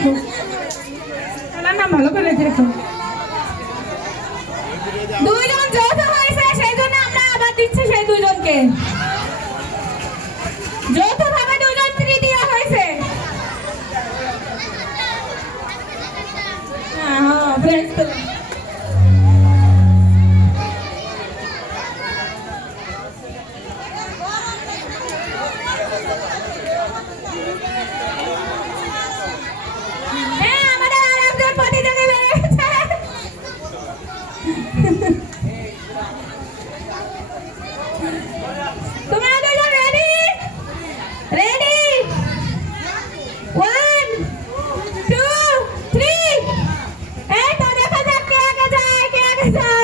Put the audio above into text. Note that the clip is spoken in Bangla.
রেখো। না না, ভালো করে রেখো দুইজন যৌথ হয়েছে সেই জন্য আমরা আবার দিচ্ছি সেই দুইজনকে। যৌথভাবে দুইজন তৃতীয় হয়েছে। হ্যাঁ হ্যাঁ গেছে